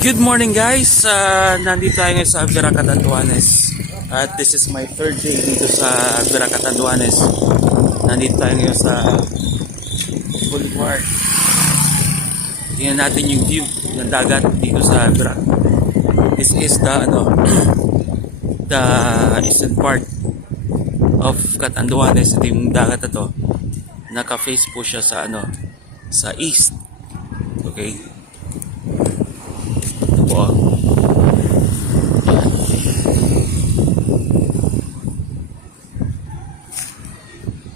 Good morning guys! Nandito tayo ngayon sa Vera Catanduanes. At this is my third day dito sa Vera Catanduanes. Nandito tayo ngayon sa Boulevard. Tingnan natin yung view ng dagat dito sa Vera. This is the the eastern part of Catanduanes. Ito yung dagat na to. Naka-face po siya sa sa east. Okay. Po.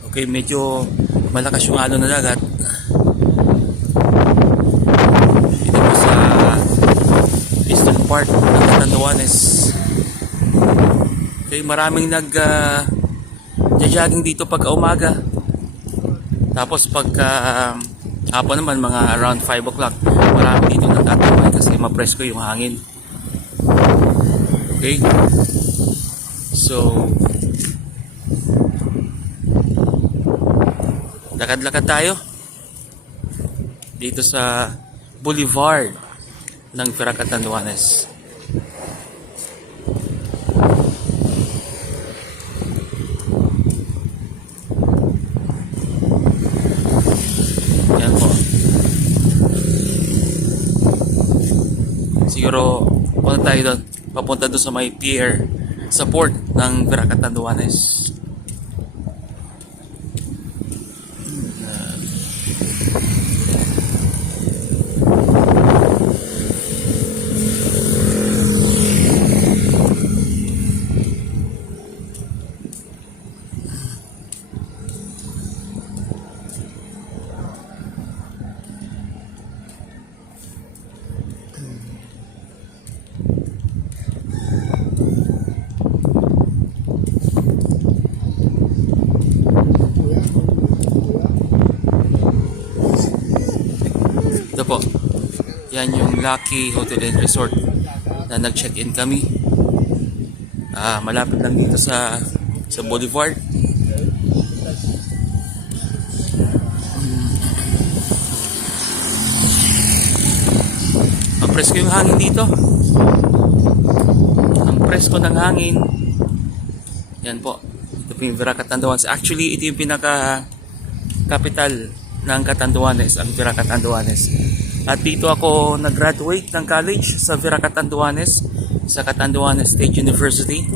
Okay, medyo malakas yung alon na dagat. Ito po sa eastern part ng Catanduanes. Okay, maraming jogging dito pagka umaga. Tapos pagka hapon naman, mga around 5 o'clock, marami dito nagtatambay kasi mapresko yung hangin. Okay, so lakad-lakad tayo dito sa Boulevard ng Vera Catanduanes. Siguro punta tayo doon, papunta doon sa may pier sa port ng Vera Catanduanes. Ito po, yan yung Lucky Hotel and Resort na nag-check-in kami. Malapit lang dito sa Boulevard. Ang presko yung hangin dito. Ang presko ng hangin. Yan po, ito po yung Vera Catanduanes. Actually, ito yung pinaka-capital ng Catanduanes, ang Vera Catanduanes. At dito ako nag-graduate ng college sa Vera Catanduanes, sa Catanduanes State University.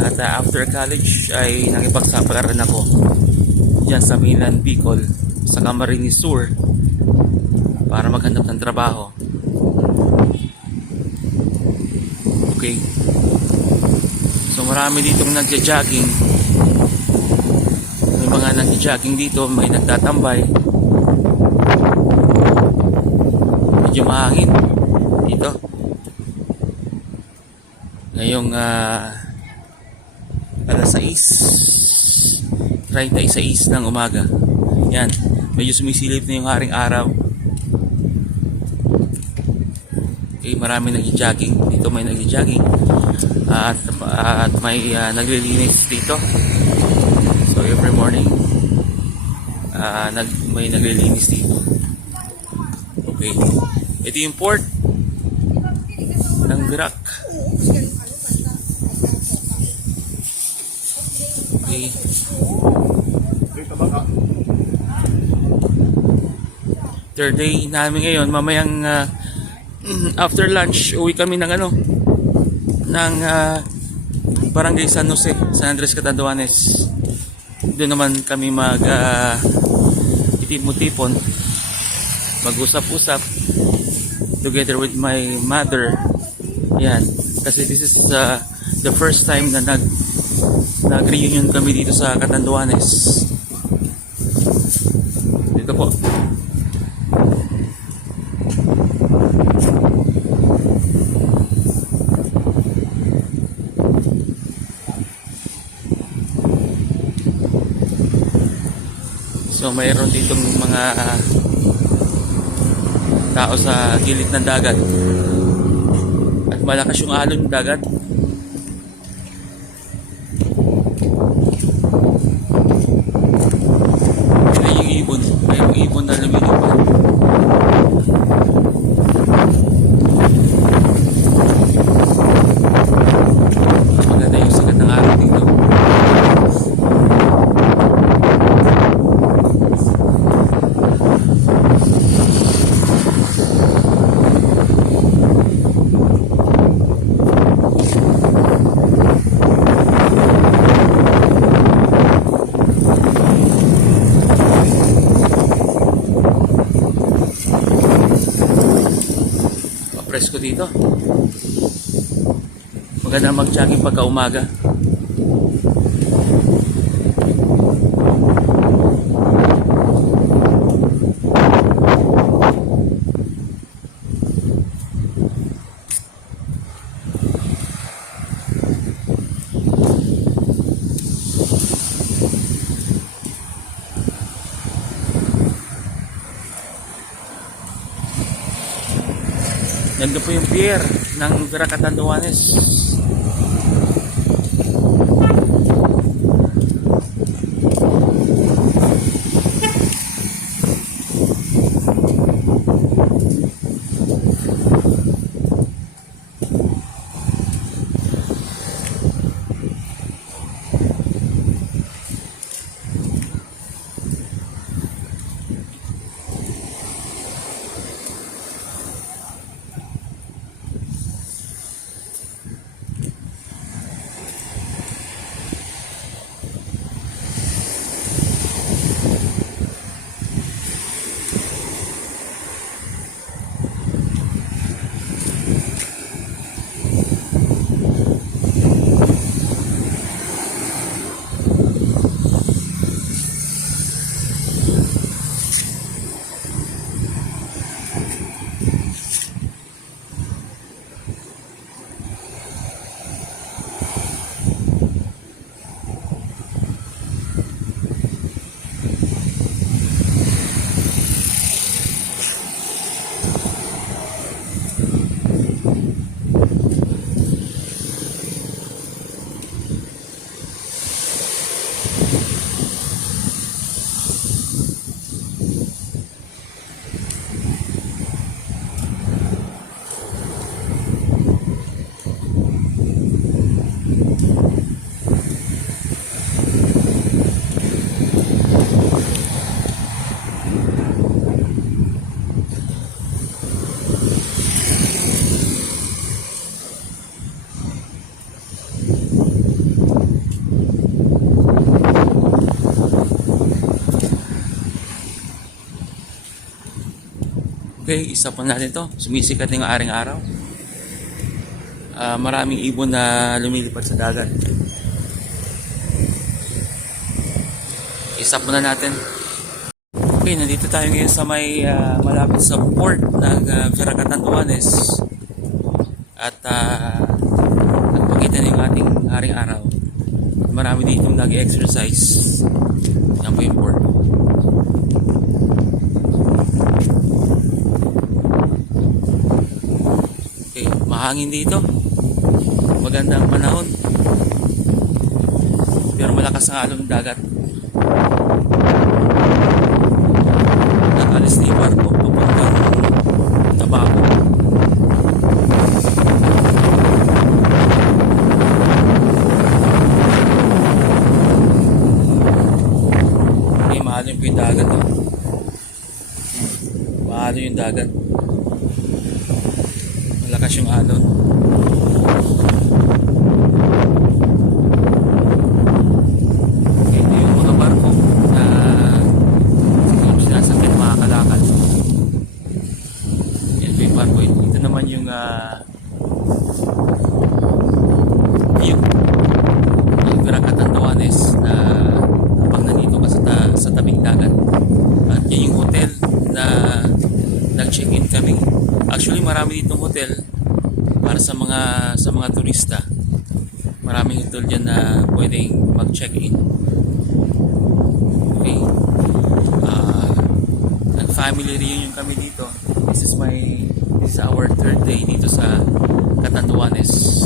At after college ay nakipagsapalaran ako diyan sa Mainland Bicol, sa Camarines Sur, para maghanap ng trabaho. Okay. So marami ditong nagja-jogging. May mga nagja-jogging dito, may nagtatambay. Medyo mahangin dito ngayong alas 6:36 ng umaga. Yan, medyo sumisilip na yung haring araw. Okay, marami nagja-jogging dito, may nagja-jogging at may naglilinis dito. So every morning may naglilinis dito. Okay, ito yung port ng Verac. Okay, third day namin ngayon. Mamayang after lunch uwi kami ng ng Barangay San Jose, San Andres Catanduanes. Doon naman kami itipon-tipon, mag-usap-usap together with my mother. Yan, kasi this is the first time na nag-reunion kami dito sa Catanduanes. Dito po. So mayroon ditong mga tao sa gilid ng dagat. At malakas yung alon ng dagat. Yan yung ibon. Mayroong ibon na lumilipad. presko dito. Maganda mag-jogging pagka umaga. Nandun po yung pier ng Veracatanduanes. Okay, isa po natin to. Sumisikat ng aring araw. Maraming ibon na lumilipad sa dagat. Isa po na natin. Okay, nandito tayo ngayon sa may malapit sa port ng Veracatanduanes. At nagpakita na yung ating aring araw. Marami dito nag-exercise. Yan po yung port. Mahangin dito, maganda ang panahon, pero malakas ang alon ng dagat. Nakalis na yung barko papuntang Tabaco. Okay, mahalin po yung dagat, oh. Mahalin yung dagat, malakas yung alon. Okay, ito yung mga barko na yung sinasakit makakalakal. Yan po yung barko. Ito naman yung Veracatanduanes na pag nandito ka sa tabing dagat. At yan yung hotel na nag-check-in kami. Actually, marami ditong hotel para sa mga turista. Maraming hotel dyan na pwedeng mag-check-in. Okay. Nag-family reunion kami dito. This is our third day dito sa Catanduanes.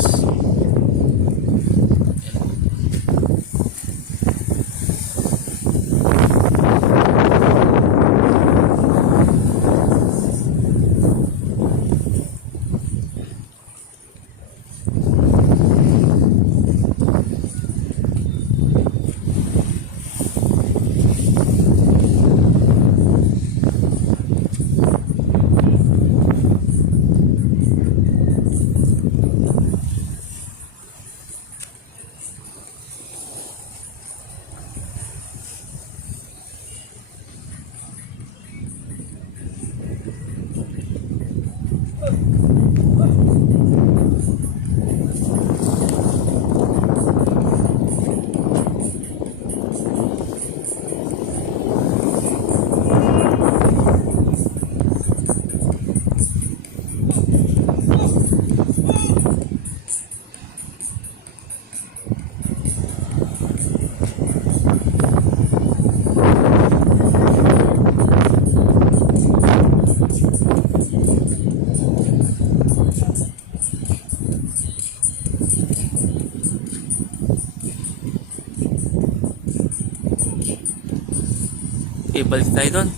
Okay, balik tayo doon.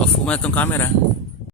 Off ko muna tong camera.